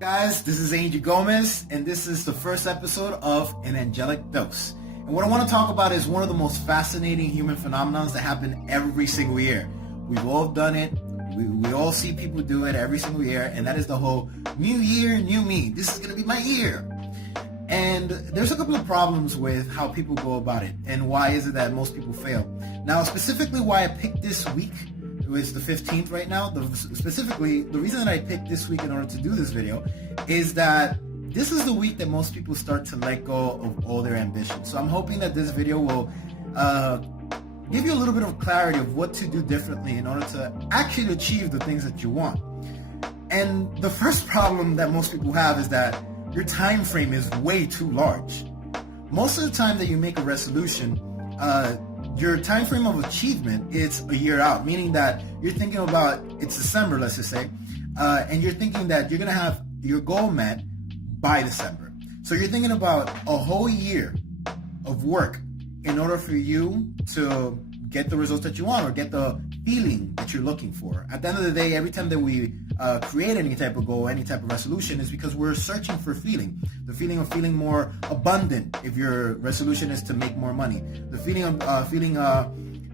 Guys, this is Angel Gomez, and this is the first episode of An Angelic Dose. And what I want to talk about is one of the most fascinating human phenomena that happen every single year. We've all done it. We all see people do it every single year, and that is the whole new year, new me. This is going to be my year. And there's a couple of problems with how people go about it, and why is it that most people fail. Now, specifically why I picked this week, it's the 15th right now. Specifically, the reason that I picked this week in order to do this video is that this is the week that most people start to let go of all their ambitions. So I'm hoping that this video will give you a little bit of clarity of what to do differently in order to actually achieve the things that you want. And the first problem that most people have is that your time frame is way too large. Most of the time that you make a resolution, your time frame of achievement, it's a year out, meaning that you're thinking about, it's December, let's just say, and you're thinking that you're going to have your goal met by December. So you're thinking about a whole year of work in order for you to get the results that you want or get the feeling that you're looking for. At the end of the day, every time that we create any type of goal, any type of resolution, is because we're searching for feeling. The feeling of feeling more abundant if your resolution is to make more money. The feeling of feeling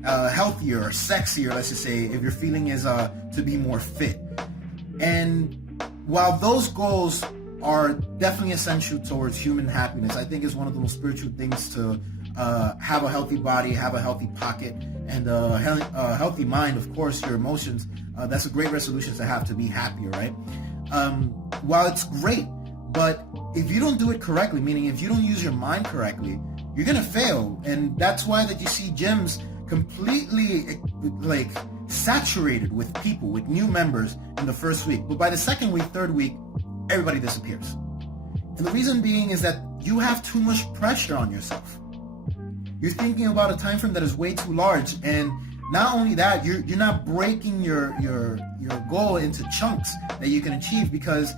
healthier or sexier, let's just say, if your feeling is to be more fit. And while those goals are definitely essential towards human happiness, I think it's one of the most spiritual things to have a healthy body, have a healthy pocket, and a healthy mind, of course, your emotions. That's a great resolution to have, to be happier, right? While it's great, but if you don't do it correctly, meaning if you don't use your mind correctly, you're gonna fail. And that's why that you see gyms completely like saturated with people, with new members in the first week. But by the second week, third week, everybody disappears. And the reason being is that you have too much pressure on yourself. You're thinking about a time frame that is way too large, and not only that, you're not breaking your goal into chunks that you can achieve. Because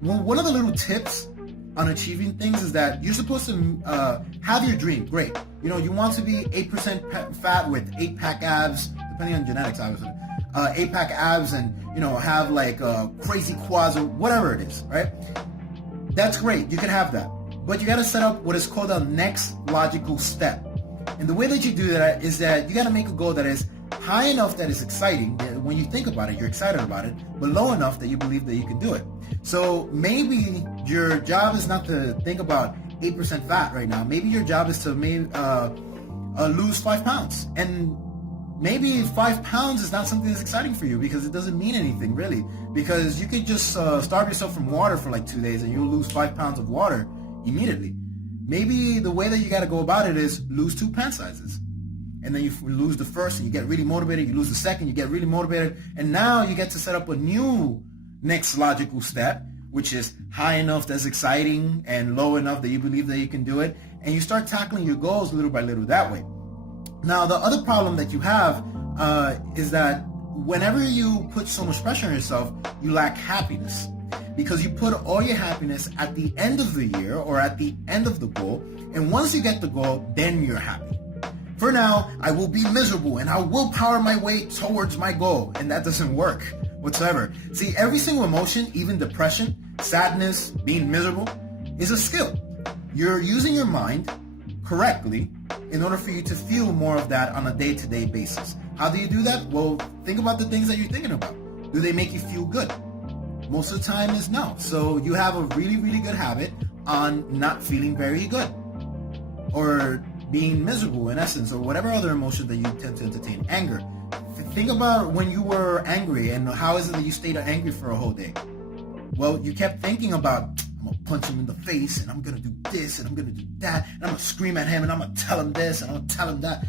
one of the little tips on achieving things is that you're supposed to have your dream. Great, you want to be 8% fat with 8-pack abs, depending on genetics, obviously. 8-pack abs, and have like crazy quads or whatever it is, right? That's great. You can have that, but you got to set up what is called a next logical step. And the way that you do that is that you got to make a goal that is high enough that is exciting, that when you think about it, you're excited about it, but low enough that you believe that you can do it. So maybe your job is not to think about 8% fat right now. Maybe your job is to lose 5 pounds. And maybe 5 pounds is not something that's exciting for you because it doesn't mean anything really. Because you could just starve yourself from water for like 2 days and you'll lose 5 pounds of water immediately. Maybe the way that you got to go about it is lose 2 pant sizes. And then you lose the first and you get really motivated. You lose the second, you get really motivated. And now you get to set up a new next logical step, which is high enough that's exciting and low enough that you believe that you can do it. And you start tackling your goals little by little that way. Now, the other problem that you have is that whenever you put so much pressure on yourself, you lack happiness. Because you put all your happiness at the end of the year or at the end of the goal. And once you get the goal, then you're happy. For now, I will be miserable and I will power my way towards my goal. And that doesn't work whatsoever. See, every single emotion, even depression, sadness, being miserable, is a skill. You're using your mind correctly in order for you to feel more of that on a day-to-day basis. How do you do that? Well, think about the things that you're thinking about. Do they make you feel good? Most of the time is no. So you have a really, really good habit on not feeling very good or being miserable in essence, or whatever other emotion that you tend to entertain. Anger. Think about when you were angry and how is it that you stayed angry for a whole day? Well, you kept thinking about, I'm going to punch him in the face and I'm going to do this and I'm going to do that and I'm going to scream at him and I'm going to tell him this and I'm going to tell him that.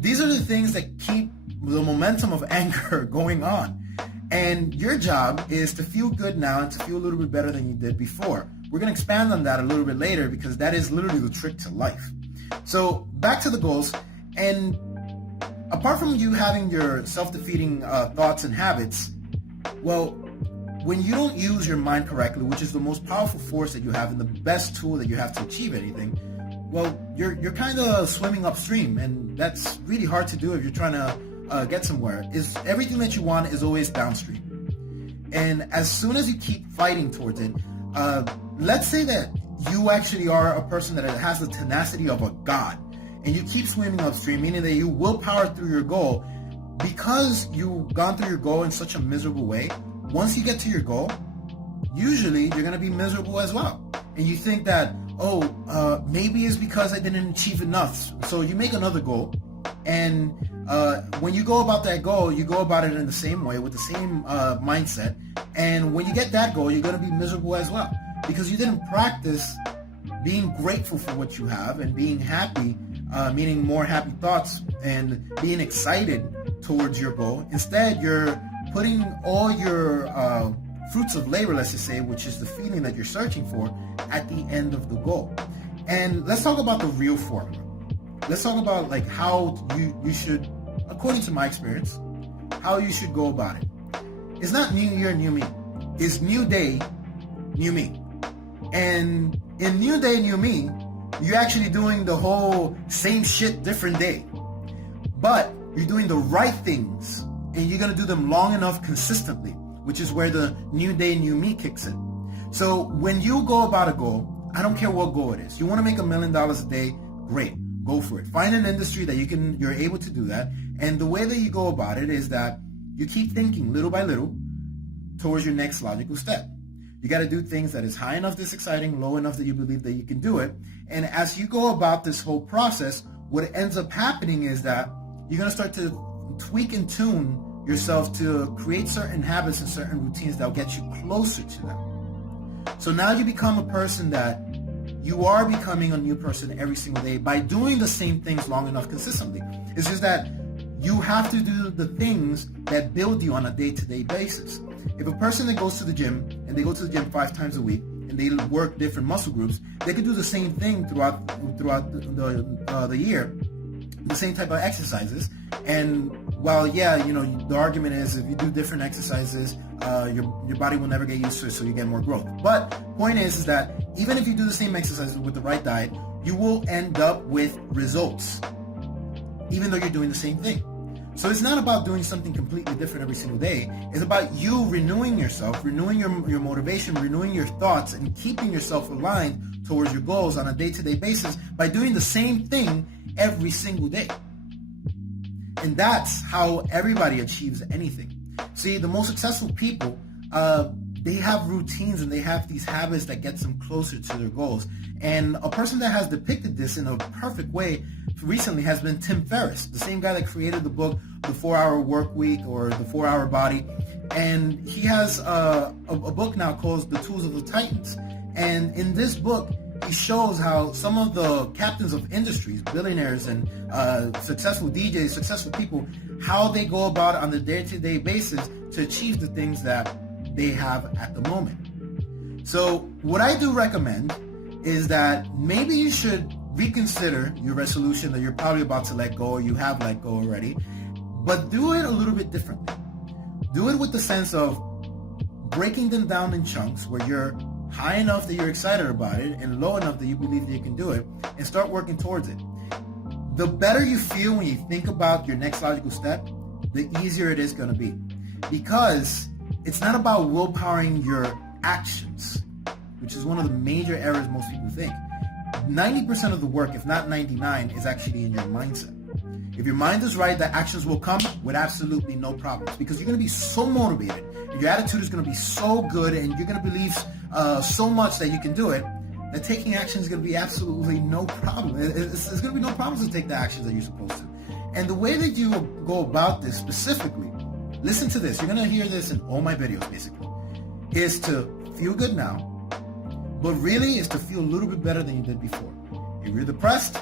These are the things that keep the momentum of anger going on. And your job is to feel good now and to feel a little bit better than you did before. We're going to expand on that a little bit later because that is literally the trick to life. So back to the goals. And apart from you having your self-defeating thoughts and habits, well, when you don't use your mind correctly, which is the most powerful force that you have and the best tool that you have to achieve anything, well, you're kind of swimming upstream, and that's really hard to do if you're trying to get somewhere. Is everything that you want is always downstream. And as soon as you keep fighting towards it, let's say that you actually are a person that has the tenacity of a god, and you keep swimming upstream, meaning that you will power through your goal. Because you've gone through your goal in such a miserable way, once you get to your goal, usually you're going to be miserable as well. And you think that, maybe it's because I didn't achieve enough. So you make another goal, and when you go about that goal, you go about it in the same way with the same mindset. And when you get that goal, you're going to be miserable as well, because you didn't practice being grateful for what you have and being happy, meaning more happy thoughts and being excited towards your goal. Instead, you're putting all your fruits of labor, let's just say, which is the feeling that you're searching for, at the end of the goal. And let's talk about the real formula. Let's talk about like how you should, according to my experience, how you should go about it. It's not new year, new me. It's new day, new me. And in new day, new me, you're actually doing the whole same shit, different day. But you're doing the right things, and you're going to do them long enough consistently, which is where the new day, new me kicks in. So when you go about a goal, I don't care what goal it is. You want to make $1 million a day, great, go for it. Find an industry that you're able to do that. And the way that you go about it is that you keep thinking little by little towards your next logical step. You got to do things that is high enough that's exciting, low enough that you believe that you can do it. And as you go about this whole process, what ends up happening is that you're going to start to tweak and tune yourself to create certain habits and certain routines that will get you closer to them. So now you become a person that you are becoming a new person every single day by doing the same things long enough consistently. It's just that you have to do the things that build you on a day-to-day basis. If a person that goes to the gym, and they go to the gym 5 times a week, and they work different muscle groups, they could do the same thing throughout the year, the same type of exercises. And while, the argument is if you do different exercises, your body will never get used to it, so you get more growth. But point is that even if you do the same exercises with the right diet, you will end up with results, even though you're doing the same thing. So it's not about doing something completely different every single day. It's about you renewing yourself, renewing your motivation, renewing your thoughts, and keeping yourself aligned towards your goals on a day-to-day basis by doing the same thing every single day. And that's how everybody achieves anything. See, the most successful people, they have routines and they have these habits that gets them closer to their goals. And a person that has depicted this in a perfect way recently has been Tim Ferriss, the same guy that created the book, The 4-Hour Work Week or The 4-Hour Body. And he has a book now called The Tools of the Titans. And in this book, he shows how some of the captains of industries, billionaires and successful DJs, successful people, how they go about it on a day-to-day basis to achieve the things that they have at the moment. So what I do recommend is that maybe you should reconsider your resolution that you're probably about to let go or you have let go already, but do it a little bit differently. Do it with the sense of breaking them down in chunks where you're high enough that you're excited about it and low enough that you believe that you can do it, and start working towards it. The better you feel when you think about your next logical step, the easier it is going to be. Because it's not about willpowering your actions, which is one of the major errors most people think. 90% of the work, if not 99, is actually in your mindset. If your mind is right, the actions will come with absolutely no problems, because you're going to be so motivated. Your attitude is going to be so good, and you're going to believe so much that you can do it, that taking action is going to be absolutely no problem. It's going to be no problems to take the actions that you're supposed to. And the way that you go about this specifically, listen to this, you're going to hear this in all my videos basically, is to feel good now, but really is to feel a little bit better than you did before. If you're depressed,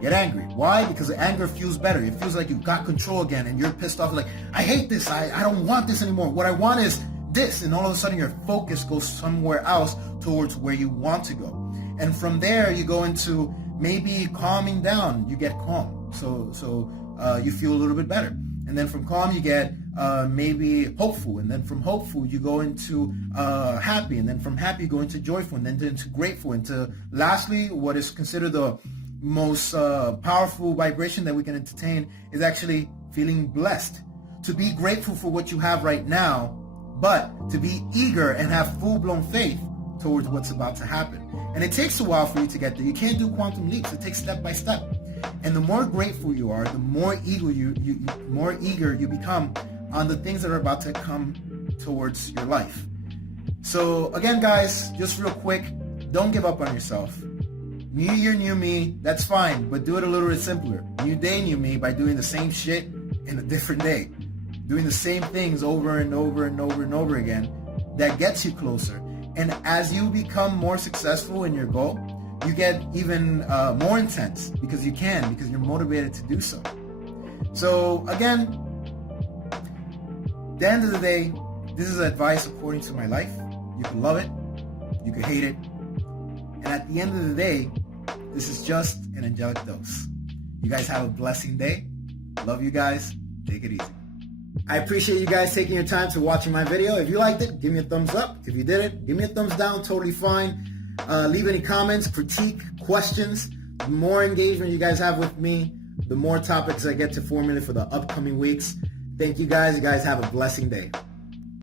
get angry. Why? Because the anger feels better. It feels like you've got control again, and you're pissed off like, I hate this, I don't want this anymore. What I want is this, and all of a sudden your focus goes somewhere else towards where you want to go. And from there you go into maybe calming down. You get calm, so you feel a little bit better. And then from calm you get maybe hopeful, and then from hopeful you go into happy, and then from happy you go into joyful, and then into grateful, and to lastly what is considered the most powerful vibration that we can entertain is actually feeling blessed. To be grateful for what you have right now, but to be eager and have full-blown faith towards what's about to happen. And it takes a while for you to get there. You can't do quantum leaps. It takes step by step. And the more grateful you are, the more eager you become on the things that are about to come towards your life. So again, guys, just real quick, don't give up on yourself. New year, new me, that's fine, but do it a little bit simpler. New day, new me by doing the same shit in a different day. Doing the same things over and over and over and over again that gets you closer. And as you become more successful in your goal, you get even more intense because you're motivated to do so. So again, at the end of the day, this is advice according to my life. You can love it, you can hate it, and at the end of the day, this is just an angelic dose. You guys have a blessing day. Love you guys. Take it easy. I appreciate you guys taking your time to watching my video. If you liked it, give me a thumbs up. If you didn't, give me a thumbs down. Totally fine. Leave any comments, critique, questions. The more engagement you guys have with me, the more topics I get to formulate for the upcoming weeks. Thank you guys. You guys have a blessing day.